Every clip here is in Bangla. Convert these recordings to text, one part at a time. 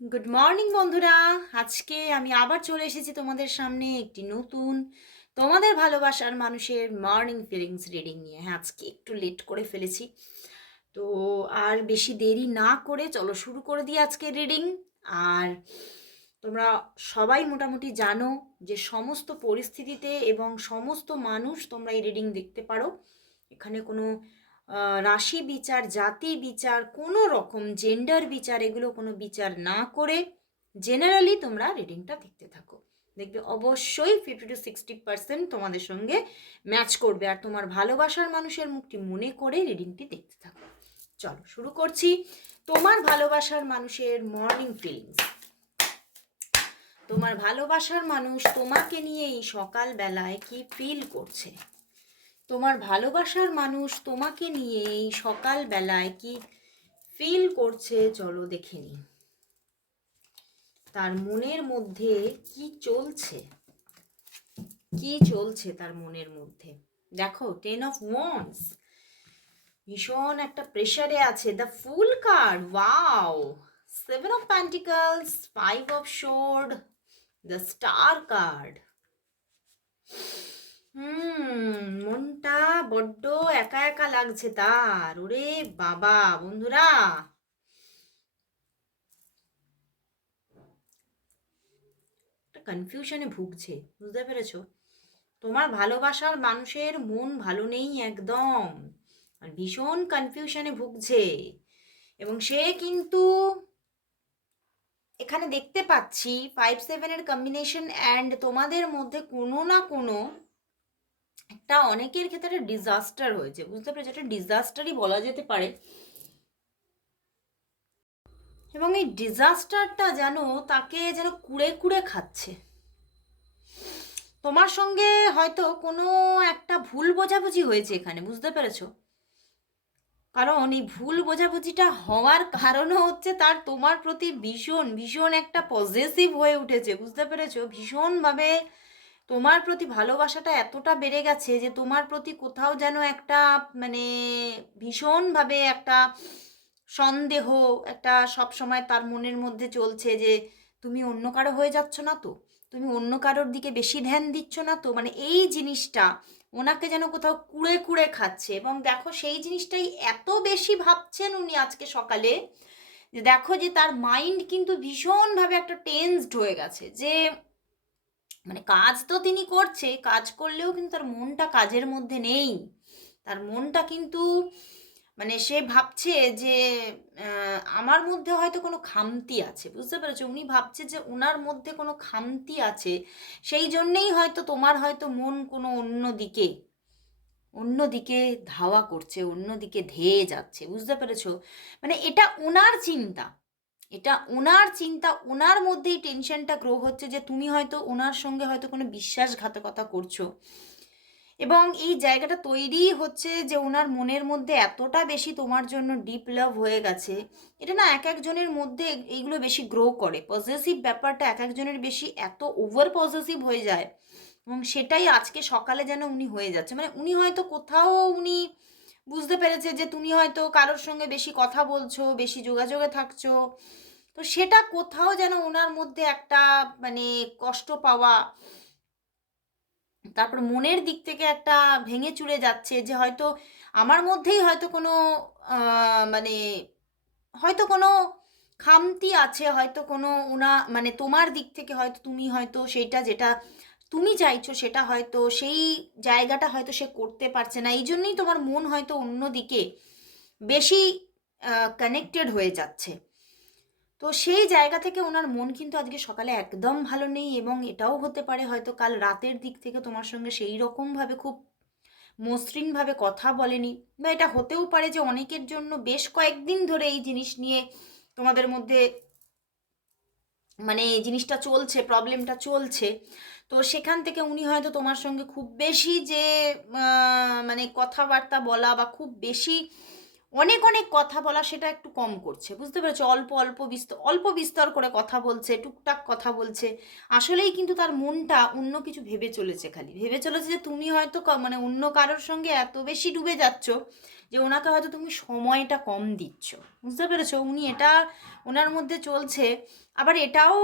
গুড মর্নিং বন্ধুরা। আজকে আমি আবার চলে এসেছি তোমাদের সামনে একটি নতুন, তোমাদের ভালোবাসার মানুষের মর্নিং ফিলিংস রিডিং নিয়ে। হ্যাঁ আজকে একটু লেট করে ফেলেছি। তো আর বেশি দেরি না করে চলো শুরু করে দিই আজকে রিডিং আর তোমরা সবাই মোটামুটি জানো যে সমস্ত পরিস্থিতিতে এবং সমস্ত মানুষ তোমরা এই রিডিং দেখতে পারো। এখানে কোনো রাশি বিচার, জাতি বিচার, কোনো রকম জেন্ডার বিচার, এগুলো কোনো বিচার না করে জেনারেলি তোমরা রিডিংটা দেখতে থাকো। দেখবে অবশ্যই ফিফটি টু সিক্সটি পার্সেন্ট তোমাদের সঙ্গে ম্যাচ করবে আর তোমার ভালোবাসার মানুষের মুখটি মনে করে রিডিংটি দেখতে থাকো। চলো শুরু করছি। তোমার ভালোবাসার মানুষের মর্নিং ফিলিংস তোমার ভালোবাসার মানুষ তোমাকে নিয়ে এই সকালবেলায় কি ফিল করছে? তোমার ভালোবাসার মানুষ তোমাকে নিয়ে এই সকালবেলায় কি ফিল করছে চলো দেখে নি। তার মনের মধ্যে কি চলছে? কি চলছে তার মনের মধ্যে? দেখো টেন অফ ওয়ান্স ভীষণ একটা প্রেশারে আছে। The fool card wow seven of pentacles five of sword the star card hmm, মনটা বড্ড একা একা লাগছে তার। ওরে বাবা, বন্ধুরা। কনফিউশনে ভুগছে, বুঝতে পেরেছ? তোমার ভালোবাসার মানুষের মন ভালো নেই একদম। আর ভীষণ কনফিউশনে ভুগছে। এবং সে কিন্তু এখানে দেখতে পাচ্ছি ফাইভ সেভেনের কম্বিনেশন অ্যান্ড তোমাদের মধ্যে কোনো না কোনো একটা অনেকের ক্ষেত্রে ডিজাস্টার হয়েছে, বুঝতে পেরেছ? এটা ডিজাস্টারই বলা যেতে পারে। এবং এই ডিজাস্টারটা যেন তাকে যেন কুড়ে কুড়ে খাচ্ছে। তোমার সঙ্গে হয়তো কোনো একটা ভুল বোঝাবুঝি হয়েছে এখানে, বুঝতে পেরেছ? কারণ এই ভুল বোঝাবুঝিটা হওয়ার কারণও হচ্ছে তার তোমার প্রতি ভীষণ ভীষণ একটা পজিটিভ হয়ে উঠেছে, বুঝতে পেরেছ? ভীষণভাবে তোমার প্রতি ভালোবাসাটা এতটা বেড়ে গেছে যে তোমার প্রতি কোথাও যেন একটা মানে ভীষণভাবে একটা সন্দেহ, একটা সব সময় তার মনের মধ্যে চলছে যে তুমি অন্য কারও হয়ে যাচ্ছ না তো? তুমি অন্য কারোর দিকে বেশি ধ্যান দিচ্ছ না তো? মানে এই জিনিসটা ওনাকে যেন কোথাও কুড়ে কুড়ে খাচ্ছে। এবং দেখো সেই জিনিসটাই এত বেশি ভাবছেন উনি আজকে সকালে যে দেখো যে তার মাইন্ড কিন্তু ভীষণভাবে একটা টেন্সড হয়ে গেছে যে মানে কাজ তো তিনি করছে, কাজ করলেও কিন্তু তার মনটা কাজের মধ্যে নেই। তার মনটা কিন্তু মানে সে ভাবছে যে আমার মধ্যে হয়তো কোনো খামতি আছে, বুঝতে পেরেছ? উনি ভাবছে যে ওনার মধ্যে কোনো খামতি আছে, সেই জন্যেই হয়তো তোমার হয়তো মন কোনো অন্য দিকে অন্য দিকে ধাওয়া করছে, অন্য দিকে ধেয়ে যাচ্ছে, বুঝতে পেরেছ? মানে এটা ওনার চিন্তা। এটা ওনার চিন্তা ওনার মধ্যেই টেনশনটা গ্রো হচ্ছে যে তুমি হয়তো ওনার সঙ্গে হয়তো কোনো বিশ্বাসঘাতকতা করছ। এবং এই জায়গাটা তৈরি হচ্ছে যে ওনার মনের মধ্যে এতটা বেশি তোমার জন্য ডিপ লাভ হয়ে গেছে, এটা না এক একজনের মধ্যে এইগুলো বেশি গ্রো করে। পজিটিভ ব্যাপারটা এক একজনের বেশি এত ওভার পজিটিভ হয়ে যায় এবং সেটাই আজকে সকালে যেন উনি হয়ে যাচ্ছে। মানে উনি হয়তো কোথাও উনি বুঝতে পেরেছে যে তুমি হয়তো কারোর সঙ্গে বেশি কথা বলছো, বেশি যোগাযোগে থাকছো। তো সেটা কোথাও যেন ওনার মধ্যে একটা মানে কষ্ট পাওয়া, তারপর মনের দিক থেকে একটা ভেঙে চুরে যাচ্ছে যে হয়তো আমার মধ্যেই হয়তো কোনো মানে হয়তো কোনো খামতি আছে, হয়তো কোনো ওনা মানে তোমার দিক থেকে হয়তো তুমি হয়তো সেইটা যেটা তুমি চাইছো সেটা হয়তো, সেই জায়গাটা হয়তো সে করতে পারছে না, এই জন্যই তোমার মন হয়তো অন্য দিকে বেশি কানেক্টেড হয়ে যাচ্ছে। তো সেই জায়গা থেকে ওনার মন কিন্তু আজকে সকালে একদম ভালো নেই এবং এটাও হতে পারে হয়তো কাল রাতের দিক থেকে তোমার সঙ্গে সেই রকমভাবে খুব মসৃণভাবে কথা বলেনি বা এটা হতেও পারে যে অনেকের জন্য বেশ কয়েকদিন ধরে এই জিনিস নিয়ে তোমাদের মধ্যে মানে এই জিনিসটা চলছে প্রবলেমটা চলছে। তো সেখান থেকে উনি হয়তো তোমার সঙ্গে খুব বেশি যে মানে কথাবার্তা বলা বা খুব বেশি অনেক অনেক কথা বলা সেটা একটু কম করছে, বুঝতে পেরেছ? অল্প অল্প বিস্তর অল্প বিস্তর করে কথা বলছে, টুকটাক কথা বলছে, আসলেই কিন্তু তার মনটা অন্য কিছু ভেবে চলেছে খালি। ভেবে চলেছে যে তুমি হয়তো মানে অন্য কারোর সঙ্গে এত বেশি ডুবে যাচ্ছ যে ওনাকে হয়তো তুমি সময়টা কম দিচ্ছ, বুঝতে পেরেছ? উনি এটা, ওনার মধ্যে চলছে, আবার এটাও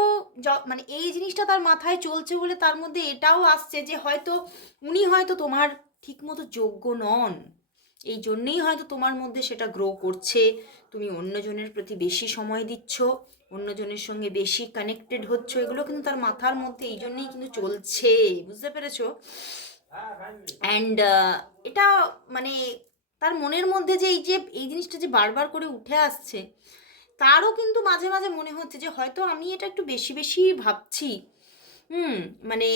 মানে এই জিনিসটা তার মাথায় চলছে বলে তার মধ্যে এটাও আসছে যে হয়তো উনি হয়তো তোমার ঠিকমতো যোগ্য নন। এই জন্যেই হয়তো তোমার মধ্যে সেটা গ্রো করছে। তুমি অন্যজনের প্রতি বেশি সময় দিচ্ছ, অন্যজনের সঙ্গে বেশি কানেক্টেড হচ্ছ, এগুলো কিন্তু তার মাথার মধ্যে এই জন্যেই কিন্তু চলছে, বুঝতে পেরেছ? অ্যান্ড এটা মানে তার মনের মধ্যে যে এই যে, এই জিনিসটা যে বারবার করে উঠে আসছে, তারও কিন্তু মাঝে মাঝে মনে হচ্ছে যে হয়তো আমি এটা একটু বেশি বেশি ভাবছি। হুম মানে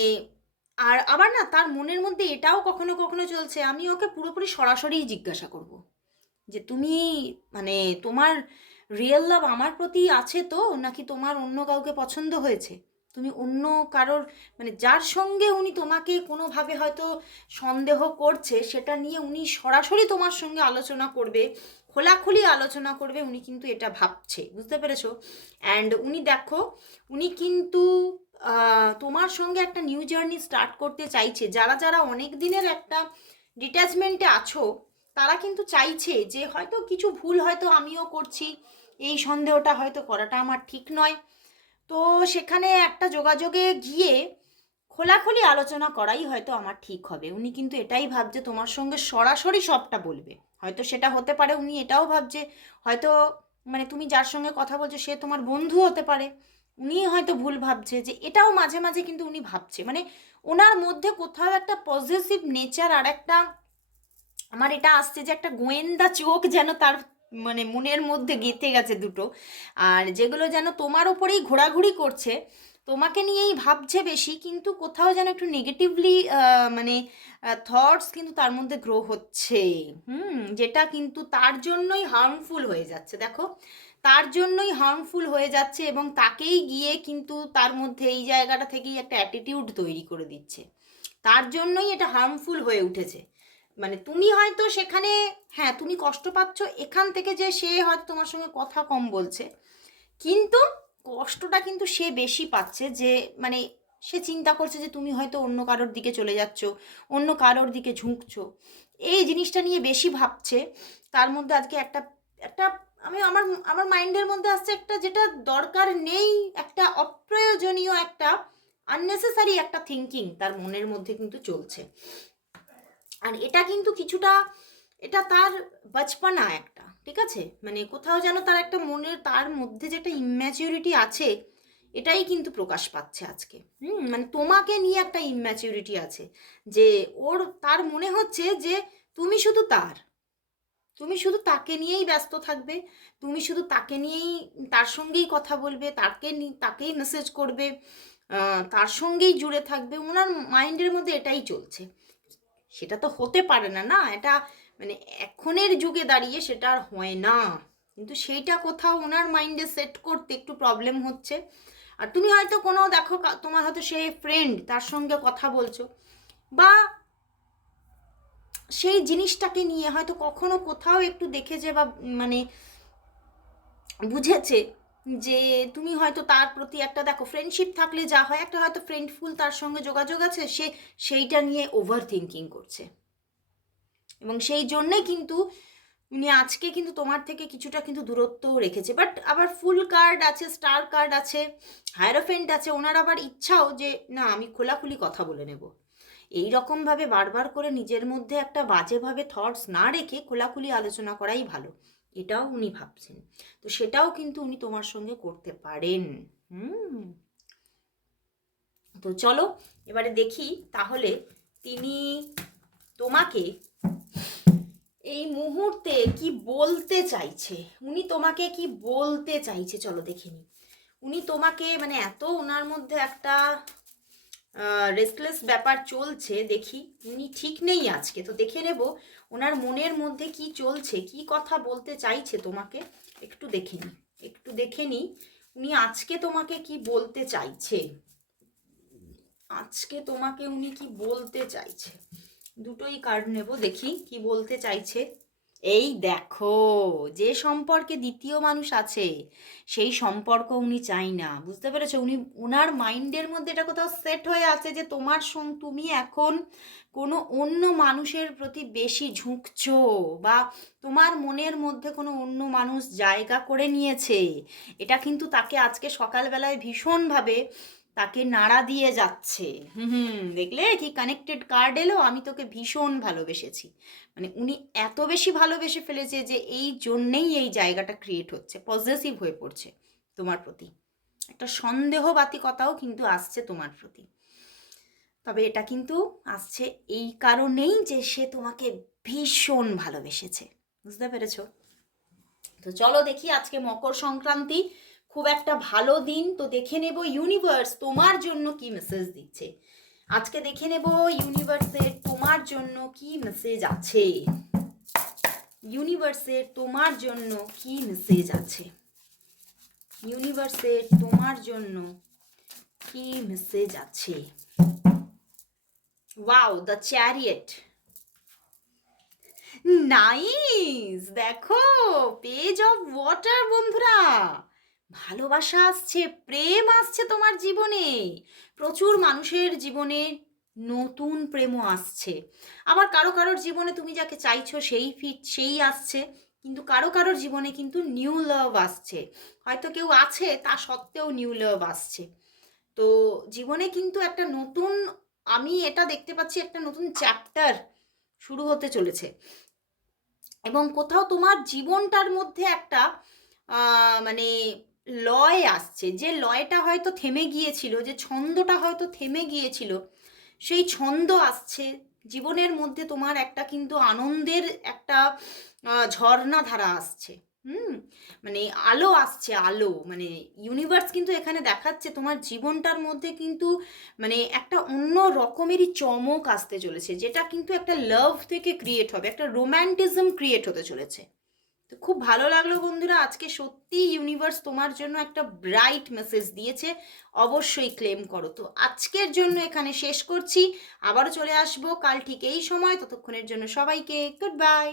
আর আবার না, তার মনের মধ্যে এটাও কখনো কখনো চলছে, আমি ওকে পুরোপুরি সরাসরি জিজ্ঞাসা করব। যে তুমি মানে তোমার রিয়েল লাভ আমার প্রতি আছে তো, নাকি তোমার অন্য কাউকে পছন্দ হয়েছে? তুমি অন্য কারোর মানে যার সঙ্গে উনি তোমাকে কোনোভাবে হয়তো সন্দেহ করছে, সেটা নিয়ে উনি সরাসরি তোমার সঙ্গে আলোচনা করবে, খোলাখুলি আলোচনা করবে, উনি কিন্তু এটা ভাবছে, বুঝতে পেরেছ? অ্যান্ড উনি দেখো, উনি কিন্তু তোমার সঙ্গে একটা নিউ জার্নি স্টার্ট করতে চাইছে, যারা যারা অনেক দিনের একটা ডিট্যাচমেন্টে আছো, তারা কিন্তু চাইছে যে হয়তো কিছু ভুল হয়তো আমিও করছি, এই সন্দেহটা হয়তো করাটা আমার ঠিক নয়। তো সেখানে একটা যোগাযোগে গিয়ে খোলাখুলি আলোচনা করাই হয়তো আমার ঠিক হবে। উনি কিন্তু এটাই ভাবছে, তোমার সঙ্গে সরাসরি সবটা বলবে। হয়তো সেটা হতে পারে, উনি এটাও ভাবছে, হয়তো মানে তুমি যার সঙ্গে কথা বলছো, সে তোমার বন্ধু হতে পারে। উনি হয়তো ভুল ভাবছে যে এটাও মাঝে মাঝে কিন্তু উনি ভাবছে। মানে ওনার মধ্যে কোথাও একটা পজিটিভ নেচার আর একটা আমার এটা আসছে যে একটা গোয়েন্দা চোখ যেন তার মানে মনের মধ্যে গেঁথে গেছে দুটো। আর যেগুলো যেন তোমার ওপরেই ঘোরাঘুরি করছে, তোমাকে নিয়েই ভাবছে বেশি, কিন্তু কোথাও যেন একটু নেগেটিভলি মানে থটস কিন্তু তার মধ্যে গ্রো হচ্ছে। হুম, যেটা কিন্তু তার জন্যই হার্মফুল হয়ে যাচ্ছে। দেখো তার জন্যই হার্মফুল হয়ে যাচ্ছে এবং তাকেই গিয়ে কিন্তু তার মধ্যে এই জায়গাটা থেকেই একটা অ্যাটিটিউড তৈরি করে দিচ্ছে। তার জন্যই এটা হার্মফুল হয়ে উঠেছে। মানে তুমি হয়তো সেখানে হ্যাঁ তুমি কষ্ট পাচ্ছ, এখান থেকে যে সে হয়তো তোমার সঙ্গে কথা কম বলছে, কিন্তু কষ্টটা কিন্তু সে বেশি পাচ্ছে যে মানে সে চিন্তা করছে যে তুমি হয়তো অন্য কারোর দিকে চলে যাচ্ছ, অন্য কারোর দিকে ঝুঁকছো। এই জিনিসটা নিয়ে বেশি ভাবছে। তার মধ্যে আজকে একটা একটা আমি আমার আমার মাইন্ডের মধ্যে আসছে একটা যেটা দরকার নেই, একটা অপ্রয়োজনীয় একটা আননেসেসারি একটা থিঙ্কিং তার মনের মধ্যে কিন্তু চলছে। আর এটা কিন্তু কিছুটা, এটা তার বচপনা একটা, ঠিক আছে? মানে কোথাও যেন তার একটা মনের, তার মধ্যে যেটা ইম্যাচিউরিটি আছে, এটাই কিন্তু প্রকাশ পাচ্ছে আজকে। হুম মানে তোমাকে নিয়ে একটা ইম্যাচিউরিটি আছে যে ওর, তার মনে হচ্ছে যে তুমি শুধু তার। তুমি শুধু তাকে নিয়েই ব্যস্ত থাকবে, তুমি শুধু তাকে নিয়েই তার সঙ্গেই কথা বলবে, তাকে তাকেই মেসেজ করবে তার সঙ্গেই জুড়ে থাকবে ওনার মাইন্ডের মধ্যে এটাই চলছে। সেটা তো হতে পারে না না? এটা মানে এখনের যুগে দাঁড়িয়ে সেটা আর হয় না। কিন্তু সেইটা কোথাও ওনার মাইন্ডে সেট করতে একটু প্রবলেম হচ্ছে। আর তুমি হয়তো কোনো, দেখো তোমার হয়তো সে ফ্রেন্ড তার সঙ্গে কথা বলছো, বা সেই জিনিসটাকে নিয়ে হয়তো কখনো কোথাও একটু দেখেছে বা মানে বুঝেছে যে তুমি হয়তো তার প্রতি একটা, দেখো ফ্রেন্ডশিপ থাকলে যা হয়, একটা হয়তো ফ্রেন্ডফুল তার সঙ্গে যোগাযোগ আছে, সে সেইটা নিয়ে ওভার থিঙ্কিং করছে। এবং সেই জন্যে কিন্তু উনি আজকে কিন্তু তোমার থেকে কিছুটা কিন্তু দূরত্বও রেখেছে। বাট আবার ফুল কার্ড আছে স্টার কার্ড আছে হায়ারোফেন্ট আছে, ওনার আবার ইচ্ছাও যে, না, আমি খোলাখুলি কথা বলে নেব। এই রকমভাবে বারবার করে নিজের মধ্যে একটা বাজেভাবে থটস না রেখে খোলাখুলি আলোচনা করাই ভালো। এটাও উনি ভাবছেন। তো সেটাও কিন্তু উনি তোমার সঙ্গে করতে পারেন। হুম। তো চলো, এবারে দেখি তাহলে তিনি তোমাকে এই মুহূর্তে কি বলতে চাইছে? উনি তোমাকে কি বলতে চাইছে? চলো দেখে নি। উনি তোমাকে মানে এত ওনার মধ্যে একটা রেস্টলেস ব্যাপার চলছে, দেখি। উনি ঠিক নেই আজকে, তো দেখে নেব ওনার মনের মধ্যে কি চলছে, কি কথা বলতে চাইছে তোমাকে? একটু দেখে নি, একটু দেখে নি, উনি আজকে তোমাকে কি বলতে চাইছে? আজকে তোমাকে উনি কি বলতে চাইছে? দুটোই কার্ড নেব, দেখি কি বলতে চাইছে। এই দেখো, যে সম্পর্কে দ্বিতীয় মানুষ আছে, সেই সম্পর্ক উনি চাই না, বুঝতে পেরেছ? উনি ওনার মাইন্ডের মধ্যে এটা কোথাও সেট হয়ে আছে যে তোমার সঙ্গ তুমি এখন কোনো অন্য মানুষের প্রতি বেশি ঝুঁকছো বা তোমার মনের মধ্যে কোনো অন্য মানুষ জায়গা করে নিয়েছে। এটা কিন্তু তাকে আজকে সকালবেলায় ভীষণভাবে তাকে নাড়া দিয়ে যাচ্ছে। হুম দেখলে? কি কানেক্টেড কার্ড এলো? আমি তোকে ভীষণ ভালোবেসেছি। মানে উনি এত বেশি ভালোবেসে ফেলেছে যে এই জন্যেই এই জায়গাটা ক্রিয়েট হচ্ছে পজিটিভ হয়ে পড়ছে তোমার প্রতি। একটা সন্দেহবাতিকতাও কিন্তু আসছে তোমার প্রতি। তবে এটা কিন্তু আসছে এই কারণেই যে সে তোমাকে ভীষণ ভালোবেসেছে। বুঝতে পেরেছ? তো চলো দেখি আজকে মকর সংক্রান্তি খুব একটা ভালো দিন। তো দেখে নেব ইউনিভার্স তোমার জন্য কি মেসেজ দিচ্ছে। আজকে দেখে নেব ইউনিভার্সের তোমার জন্য কি মেসেজ আছে। ইউনিভার্সের তোমার জন্য কি মেসেজ আছে। ইউনিভার্সের তোমার জন্য কি মেসেজ আছে। ওয়াও দ্য চ্যারিয়েট নাইস দেখো পেজ অফ ওয়াটার বন্ধুরা। ভালোবাসা আসছে, প্রেম আসছে তোমার জীবনে। প্রচুর মানুষের জীবনে নতুন প্রেমও আসছে। আবার কারও কারোর জীবনে তুমি যাকে চাইছো সেই ফিট সেই আসছে। কিন্তু কারও কারোর জীবনে কিন্তু নিউ লাভ আসছে। হয়তো কেউ আছে, তা সত্ত্বেও নিউ লাভ আসছে। তো জীবনে কিন্তু একটা নতুন, আমি এটা দেখতে পাচ্ছি, একটা নতুন চ্যাপ্টার শুরু হতে চলেছে। এবং কোথাও তোমার জীবনটার মধ্যে একটা মানে লয় আসছে। যে লয়টা হয়তো থেমে গিয়েছিল, যে ছন্দটা হয়তো থেমে গিয়েছিল, সেই ছন্দ আসছে। জীবনের মধ্যে তোমার একটা কিন্তু আনন্দের একটা ঝর্ণা ধারা আসছে। হুম? মানে আলো আসছে, আলো। মানে ইউনিভার্স কিন্তু এখানে দেখাচ্ছে তোমার জীবনটার মধ্যে কিন্তু মানে একটা অন্য রকমেরই চমক আসতে চলেছে, যেটা কিন্তু একটা লাভ থেকে ক্রিয়েট হবে, একটা রোম্যান্টিজম ক্রিয়েট হতে চলেছে। তো খুব ভালো লাগল বন্ধুরা। আজকে সত্যি ইউনিভার্স তোমার জন্য একটা ব্রাইট মেসেজ দিয়েছে। অবশ্যই ক্লেম করো। তো আজকের জন্য এখানে শেষ করছি। আবারও চলে আসব। কাল ঠিক এই সময়। ততক্ষণের জন্য সবাইকে গুড বাই